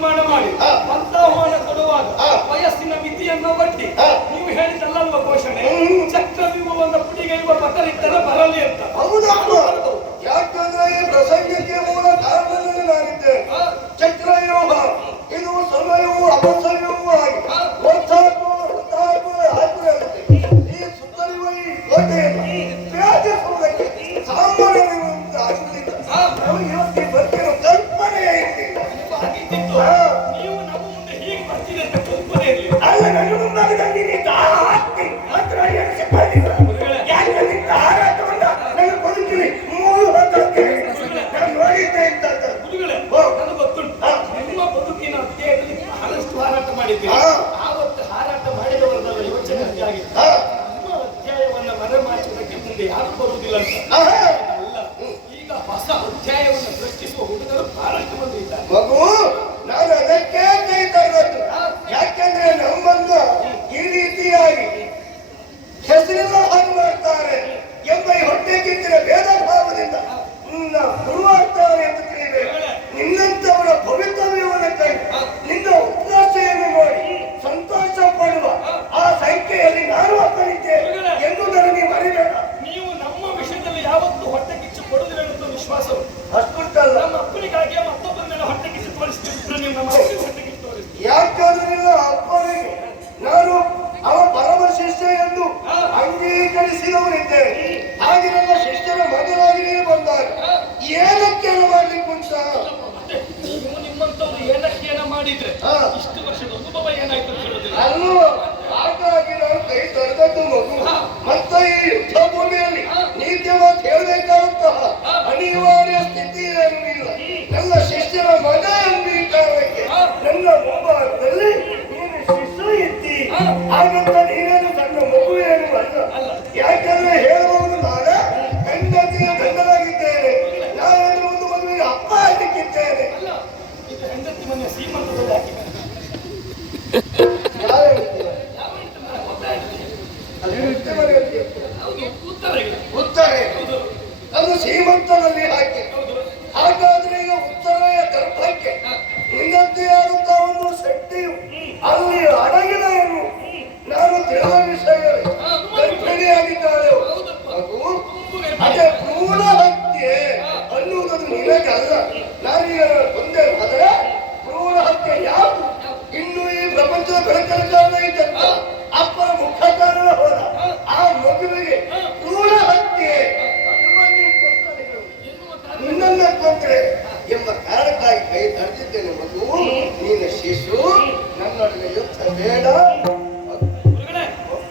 ನಿರ್ಮಾಣ ಮಾಡಿ ಅಂತಾಹ್ವಾನ ಕೊಡುವಾಗ ವಯಸ್ಸಿನ ಮಿತಿಯನ್ನು ಒಡ್ಡಿ ನೀವು ಹೇಳಿದ ಹಚ್ಚಿದೆ ಅಂತ ಕಲ್ಪನೆ ಇರಲಿ. ಅಲ್ಲ ನನ್ನ ಮುಂಭಾಗದಲ್ಲಿ ನೀನು ದಾಳ ಹಾಕಿ ಮಾತ್ರ ಎಣಿಸಿಕೊಂಡಿಲ್ಲ. ಯಾಕೆ ನಿಂತ ಹಾರ ತಗೊಂಡ ನನ್ನ ಬದುಕಿನಿ ಮೂರು ಹೊತ್ತಕ್ಕೆ ನಾನು ನೋಡಿದ್ದೆ ಇದ್ದದ್ದು. ಗುರುಗಳೇ, ನನಗೆ ಗೊತ್ತುಂಟು ನಿಮ್ಮ ಬದುಕಿನ ಅಧ್ಯಾಯದಲ್ಲಿ ಬಹಳಷ್ಟು ಹಾರಾಟ ಮಾಡಿದ್ದೀರಿ. ಆವತ್ತು ಹಾರಾಟ ಮಾಡಿದವರನ್ನೆಲ್ಲ ಯೋಚನೆ ಆಗಿತ್ತು. ನಿಮ್ಮ ಅಧ್ಯಾಯವನ್ನ ಮರೆಮಾಚುವುದಕ್ಕೆ ಮುಂದೆ ಯಾರು ಬರುವುದಿಲ್ಲ ಅಂತ ಅಲ್ಲ. ಈಗ ಹೊಸ ಅಧ್ಯಾಯವನ್ನು ಸೃಷ್ಟಿಸುವ ಹುಡುಗರು ಬಹಳಷ್ಟು ಮಂದಿ ಇದ್ದಾರೆ. ಮಗು, ನಾನು ಅದಕ್ಕೆ ಕೈತಾ ಇರೋದು. ಯಾಕೆಂದ್ರೆ ನಮ್ಮನ್ನು ಈ ರೀತಿಯಾಗಿ ಹೆಸರಿನ ಹಾಗೆ ಮಾಡ್ತಾರೆ ಎಂಬ ಈ ಹೊಟ್ಟೆ ಕಿತ್ತಿನ ಭೇದ ಭಾವದಿಂದ ಗುರುವಾಗ್ತಾರೆ ಎಂದು ತಿಳಿಬೇಕು. ನಿನ್ನಂತವರ ಭವಿತವ್ಯವನ್ನು ಕಂಡು ನಿನ್ನ ಉತ್ಸಾಹೆಯನ್ನು ನೋಡಿ ಸಂತೋಷ ಪಡುವ ಆ ಸಂಖ್ಯೆಯಲ್ಲಿ ನಾನು ಅಪ್ಪನಿದ್ದೇನೆ ಎಂಬುದನ್ನು ನೀವು ಮರಿಬೇಡ. ನೀವು ನಮ್ಮ ವಿಷಯದಲ್ಲಿ ಯಾವತ್ತೂ ಹೊಟ್ಟೆ ಕಿಚ್ಚು ಕೊಡುವುದಿಲ್ಲ ಅನ್ನೋ ವಿಶ್ವಾಸವು ಅಷ್ಟುಂಟಲ್ಲ. ನಮ್ಮ ಅಪ್ಪನಿಗಾಗಿ ಮತ್ತೊಬ್ಬರ ಮೇಲೆ ಹೊಟ್ಟೆ ಕಿಚ್ಚು ತೋರಿಸ್ತಿದ್ರೆ ನೀವು ನಮ್ಮ ಅಪ್ಪನಿಗೆ ಹೊಟ್ಟೆ ಕಿಚ್ಚು ತೋರಿಸ್ತೀವಿ. ಯಾಕೆಂದ್ರೆ ಅಪ್ಪನಿಗೆ ನಾನು ಅವ ಪರಮ ಶಿಷ್ಯ ಎಂದು ಅಂಗೀಕರಿಸಿದವರಿದ್ದೇನೆ. ಹಾಗೆ ನನ್ನ ಶಿಷ್ಯನ ಮಗನಾಗಿ ನೀವು ಬಂದಾಗ ಏನಕ್ಕೆ ಮಾಡ್ಲಿಕ್ಕೆ ಉಂಟ? ನೀವು ನಿಮ್ಮಂತವ್ರು ಏನಕ್ಕೇನ ಮಾಡಿದ್ರೆ ಇಷ್ಟು ವರ್ಷದ ಅನುಭವ ಏನಾಯ್ತು ಅಂತ ಹೇಳುದಿಲ್ಲ. ಅಲ್ವ, ಹಾಗಾಗಿ ನಾನು ಕೈ ತೊರೆದದ್ದು ಮಗು. ಮತ್ತೆ ಈ ಯುದ್ಧ ಭೂಮಿಯಲ್ಲಿ ನೀತಿ ಮಾತು ಹೇಳಬೇಕಾದಂತಹ ಅನಿವಾರ್ಯ ಸ್ಥಿತಿ ಏನೂ ಇಲ್ಲ. ನನ್ನ ಶಿಷ್ಯನ ಮಗ ಎಂಬ ಕಾರಣಕ್ಕೆ ನನ್ನ ಮುಂಭಾಗದಲ್ಲಿ ನೀನು ಶಿಷ್ಯ ಇದ್ದಿ. ಹಾಗಂತ ನೀನೇನು ಸಣ್ಣ ಮಗು ಏನು ಅಲ್ಲ. ಯಾಕಂದ್ರೆ ಹೇಳಬಹುದು, ನಾನು ಹೆಂಡತಿಯ ಗಂಡನಾಗಿದ್ದೇನೆ. ನಾನು ಒಂದು ಮಗುವಿಗೆ ಅಪ್ಪ ಆಗಲಿಕ್ಕಿದ್ದೇನೆ. ಇದು ಹೆಂಡತಿ ಮನೆಯ ಸೀಮಂತದಲ್ಲಿ ಹಾಕಿದ್ದಾರೆ. ಉತ್ತರ ಅದು ಸೀಮಂತದಲ್ಲಿ ಹಾಕಿ. ಹಾಗಾದ್ರೆ ಈಗ ಉತ್ತರೆಯ ಗರ್ಭಕ್ಕೆ ನಿನ್ನಂತೆ ಆದಂತ ಒಂದು ಶಕ್ತಿಯು ಅಲ್ಲಿ ಅಡಗಿದೆಯನ್ನು ನಾನು ತಿಳಿದ ವಿಷಯವೇ. ಗರ್ಭಿಣಿಯಾಗಿದ್ದಾಳೆ ಮಗು. ಅದೇ ಭ್ರೂಣ ಹತ್ಯೆ ಅನ್ನುವುದನ್ನು ನಿನಗಲ್ಲ. ನಾನೀಗ ಒಂದೇ ಆದರೆ ಭ್ರೂಣ ಹತ್ಯೆ ಯಾವುದು? ಇನ್ನು ಈ ಪ್ರಪಂಚದ ಬೆಳಕನ ಕಾರಣ ಇದ್ದಂತ ಅಪ್ಪನ ಮುಖ ಕಾರಣ ಹೋದ ಆ ಮಗುವಿಗೆ